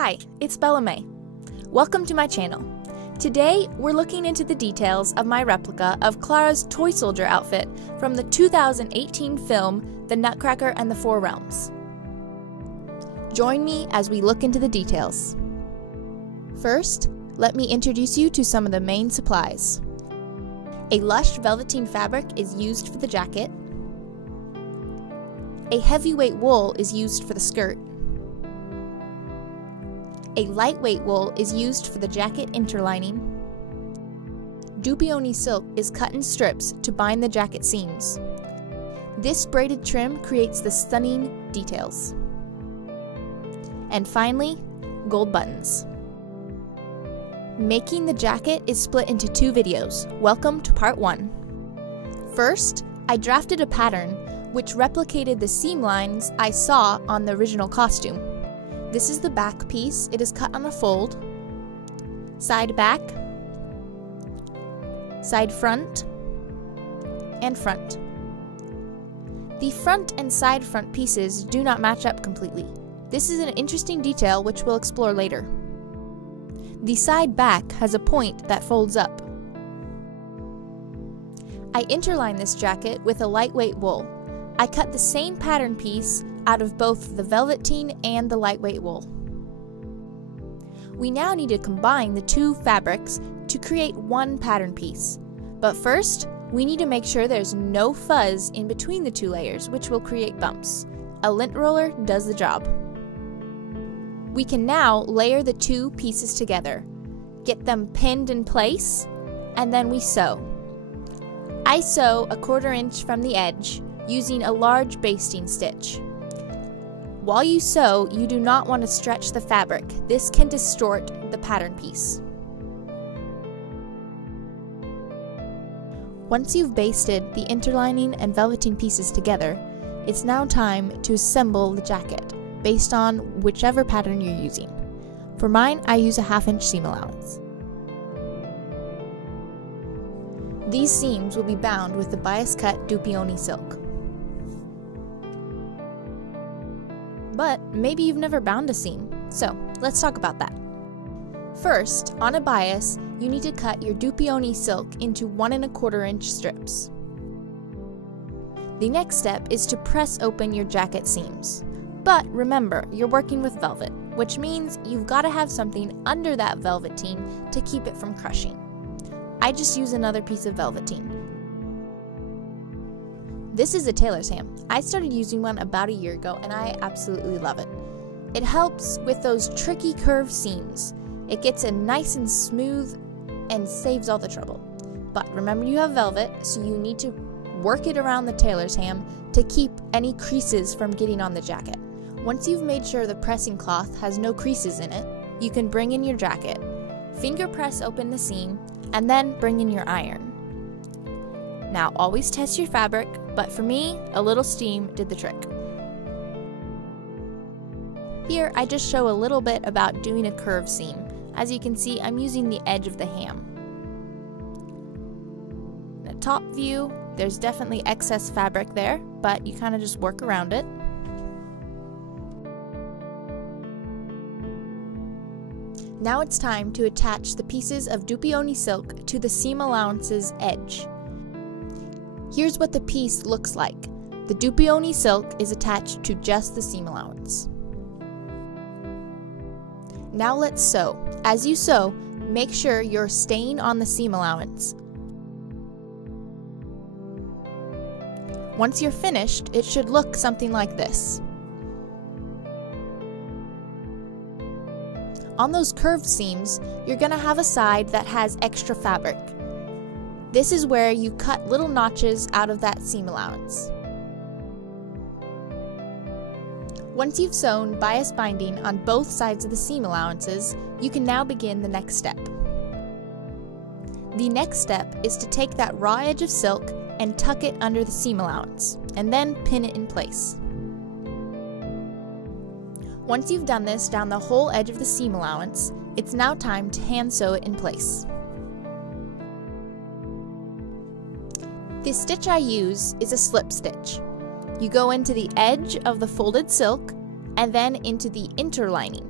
Hi, it's Bella May. Welcome to my channel. Today, we're looking into the details of my replica of Clara's toy soldier outfit from the 2018 film, The Nutcracker and the Four Realms. Join me as we look into the details. First, let me introduce you to some of the main supplies. A lush velveteen fabric is used for the jacket. A heavyweight wool is used for the skirt. A lightweight wool is used for the jacket interlining. Dupioni silk is cut in strips to bind the jacket seams. This braided trim creates the stunning details. And finally, gold buttons. Making the jacket is split into two videos. Welcome to part 1. First, I drafted a pattern which replicated the seam lines I saw on the original costume. This is the back piece. It is cut on a fold, side back, side front, and front. The front and side front pieces do not match up completely. This is an interesting detail which we'll explore later. The side back has a point that folds up. I interline this jacket with a lightweight wool. I cut the same pattern piece out of both the velveteen and the lightweight wool. We now need to combine the two fabrics to create one pattern piece. But first, we need to make sure there's no fuzz in between the two layers, which will create bumps. A lint roller does the job. We can now layer the two pieces together, get them pinned in place, and then we sew. I sew 1/4 inch from the edge using a large basting stitch. While you sew, you do not want to stretch the fabric. This can distort the pattern piece. Once you've basted the interlining and velveteen pieces together, it's now time to assemble the jacket based on whichever pattern you're using. For mine, I use a 1/2 inch seam allowance. These seams will be bound with the bias cut Dupioni silk. But maybe you've never bound a seam, so let's talk about that. First, on a bias, you need to cut your Dupioni silk into 1 1/4 inch strips. The next step is to press open your jacket seams. But remember, you're working with velvet, which means you've got to have something under that velveteen to keep it from crushing. I just use another piece of velveteen. This is a tailor's ham. I started using one about a year ago and I absolutely love it. It helps with those tricky curved seams. It gets it nice and smooth and saves all the trouble. But remember, you have velvet, so you need to work it around the tailor's ham to keep any creases from getting on the jacket. Once you've made sure the pressing cloth has no creases in it, you can bring in your jacket, finger press open the seam, and then bring in your iron. Now always test your fabric, but for me, a little steam did the trick. Here I just show a little bit about doing a curved seam. As you can see, I'm using the edge of the ham. In a top view, there's definitely excess fabric there, but you kind of just work around it. Now it's time to attach the pieces of Dupioni silk to the seam allowance's edge. Here's what the piece looks like. The Dupioni silk is attached to just the seam allowance. Now let's sew. As you sew, make sure you're staying on the seam allowance. Once you're finished, it should look something like this. On those curved seams, you're going to have a side that has extra fabric. This is where you cut little notches out of that seam allowance. Once you've sewn bias binding on both sides of the seam allowances, you can now begin the next step. The next step is to take that raw edge of silk and tuck it under the seam allowance, and then pin it in place. Once you've done this down the whole edge of the seam allowance, it's now time to hand sew it in place. The stitch I use is a slip stitch. You go into the edge of the folded silk and then into the interlining.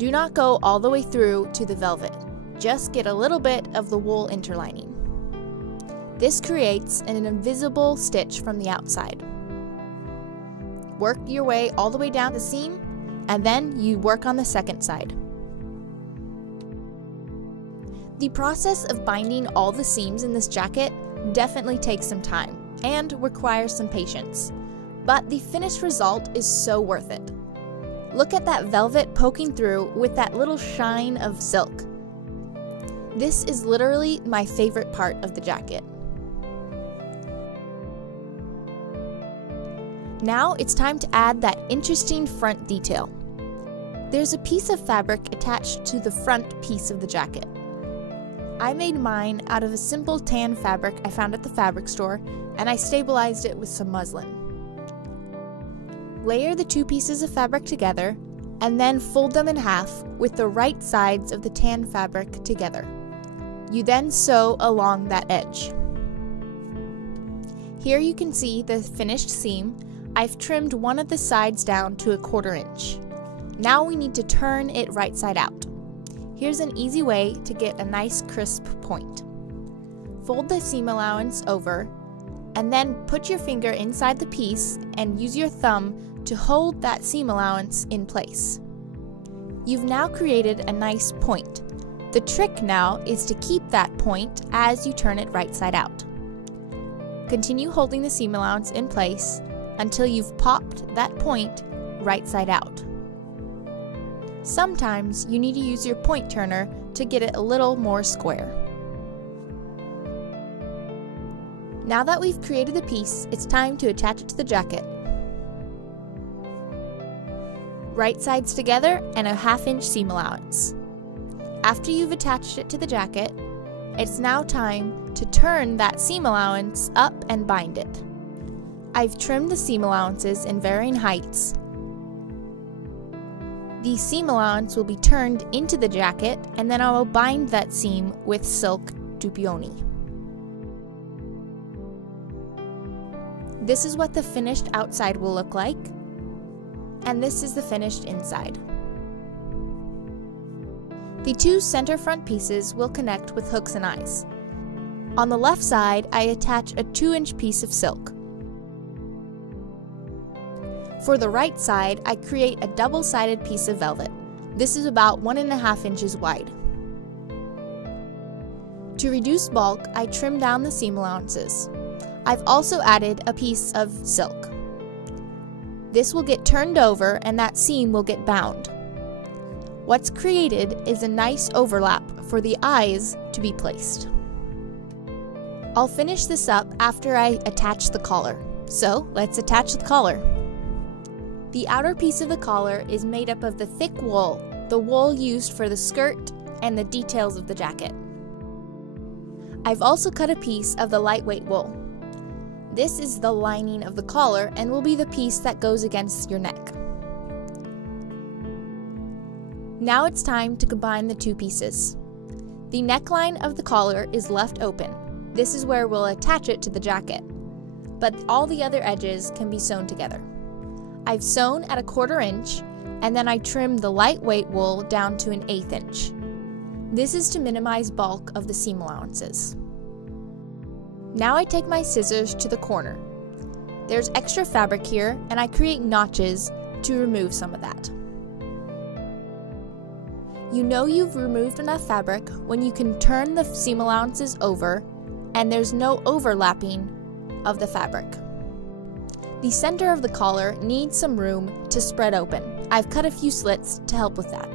Do not go all the way through to the velvet. Just get a little bit of the wool interlining. This creates an invisible stitch from the outside. Work your way all the way down the seam, and then you work on the second side. The process of binding all the seams in this jacket definitely takes some time and requires some patience, but the finished result is so worth it. Look at that velvet poking through with that little shine of silk. This is literally my favorite part of the jacket. Now it's time to add that interesting front detail. There's a piece of fabric attached to the front piece of the jacket. I made mine out of a simple tan fabric I found at the fabric store, and I stabilized it with some muslin. Layer the two pieces of fabric together, and then fold them in half with the right sides of the tan fabric together. You then sew along that edge. Here you can see the finished seam. I've trimmed one of the sides down to 1/4 inch. Now we need to turn it right side out. Here's an easy way to get a nice crisp point. Fold the seam allowance over, and then put your finger inside the piece and use your thumb to hold that seam allowance in place. You've now created a nice point. The trick now is to keep that point as you turn it right side out. Continue holding the seam allowance in place until you've popped that point right side out. Sometimes you need to use your point turner to get it a little more square. Now that we've created the piece, it's time to attach it to the jacket. Right sides together and a 1/2 inch seam allowance. After you've attached it to the jacket, it's now time to turn that seam allowance up and bind it. I've trimmed the seam allowances in varying heights. The seam allowance will be turned into the jacket, and then I will bind that seam with silk dupioni. This is what the finished outside will look like, and this is the finished inside. The two center front pieces will connect with hooks and eyes. On the left side, I attach a 2-inch piece of silk. For the right side, I create a double-sided piece of velvet. This is about 1.5 inches wide. To reduce bulk, I trim down the seam allowances. I've also added a piece of silk. This will get turned over and that seam will get bound. What's created is a nice overlap for the eyes to be placed. I'll finish this up after I attach the collar. So let's attach the collar. The outer piece of the collar is made up of the thick wool, the wool used for the skirt and the details of the jacket. I've also cut a piece of the lightweight wool. This is the lining of the collar and will be the piece that goes against your neck. Now it's time to combine the two pieces. The neckline of the collar is left open. This is where we'll attach it to the jacket, but all the other edges can be sewn together. I've sewn at 1/4 inch, and then I trimmed the lightweight wool down to 1/8 inch. This is to minimize bulk of the seam allowances. Now I take my scissors to the corner. There's extra fabric here, and I create notches to remove some of that. You know you've removed enough fabric when you can turn the seam allowances over and there's no overlapping of the fabric. The center of the collar needs some room to spread open. I've cut a few slits to help with that.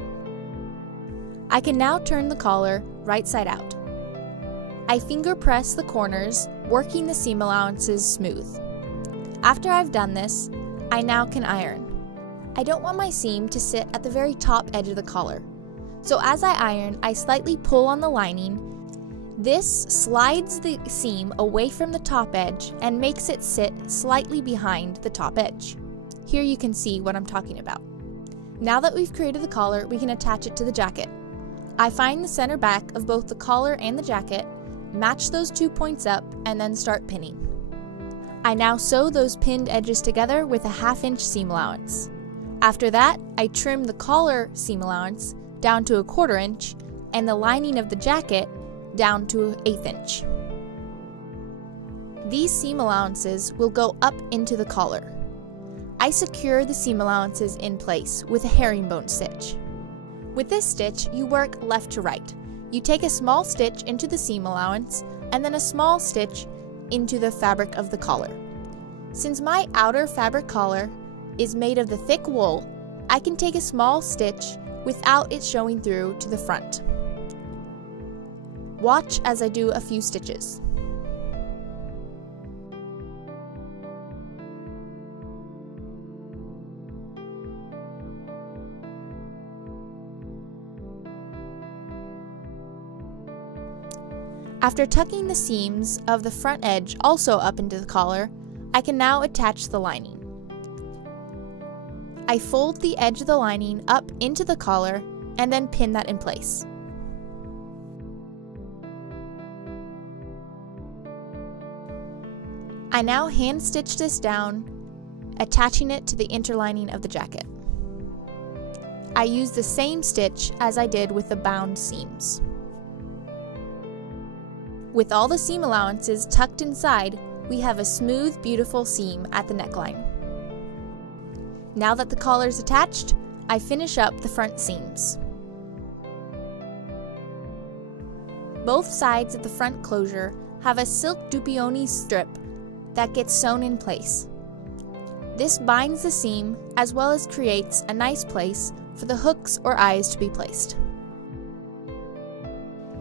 I can now turn the collar right side out. I finger press the corners, working the seam allowances smooth. After I've done this, I now can iron. I don't want my seam to sit at the very top edge of the collar. So as I iron, I slightly pull on the lining. This slides the seam away from the top edge and makes it sit slightly behind the top edge. Here you can see what I'm talking about. Now that we've created the collar, we can attach it to the jacket. I find the center back of both the collar and the jacket, match those 2 points up, and then start pinning. I now sew those pinned edges together with a 1/2 inch seam allowance. After that, I trim the collar seam allowance down to 1/4 inch and the lining of the jacket down to 1/8 inch. These seam allowances will go up into the collar. I secure the seam allowances in place with a herringbone stitch. With this stitch, you work left to right. You take a small stitch into the seam allowance and then a small stitch into the fabric of the collar. Since my outer fabric collar is made of the thick wool, I can take a small stitch without it showing through to the front. Watch as I do a few stitches. After tucking the seams of the front edge also up into the collar, I can now attach the lining. I fold the edge of the lining up into the collar and then pin that in place. I now hand stitch this down, attaching it to the interlining of the jacket. I use the same stitch as I did with the bound seams. With all the seam allowances tucked inside, we have a smooth, beautiful seam at the neckline. Now that the collar is attached, I finish up the front seams. Both sides of the front closure have a silk dupioni strip that gets sewn in place. This binds the seam as well as creates a nice place for the hooks or eyes to be placed.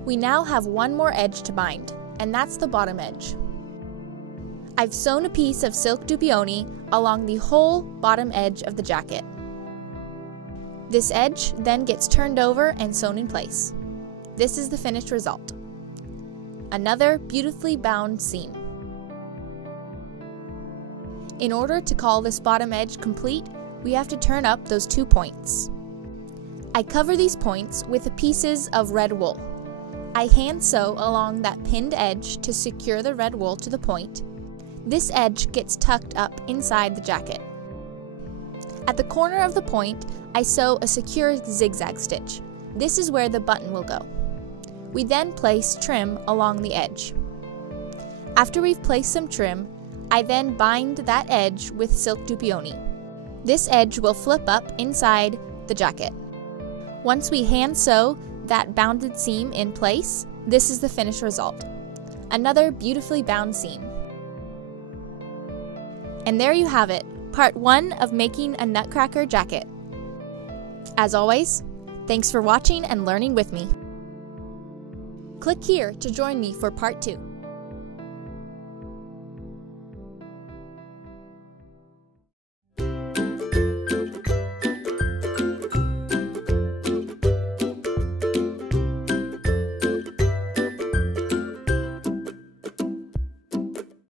We now have one more edge to bind, and that's the bottom edge. I've sewn a piece of silk dupioni along the whole bottom edge of the jacket. This edge then gets turned over and sewn in place. This is the finished result. Another beautifully bound seam. In order to call this bottom edge complete, we have to turn up those 2 points. I cover these points with pieces of red wool. I hand sew along that pinned edge to secure the red wool to the point. This edge gets tucked up inside the jacket. At the corner of the point, I sew a secure zigzag stitch. This is where the button will go. We then place trim along the edge. After we've placed some trim, I then bind that edge with silk dupioni. This edge will flip up inside the jacket. Once we hand sew that bounded seam in place, this is the finished result. Another beautifully bound seam. And there you have it, part 1 of making a Nutcracker jacket. As always, thanks for watching and learning with me. Click here to join me for part 2.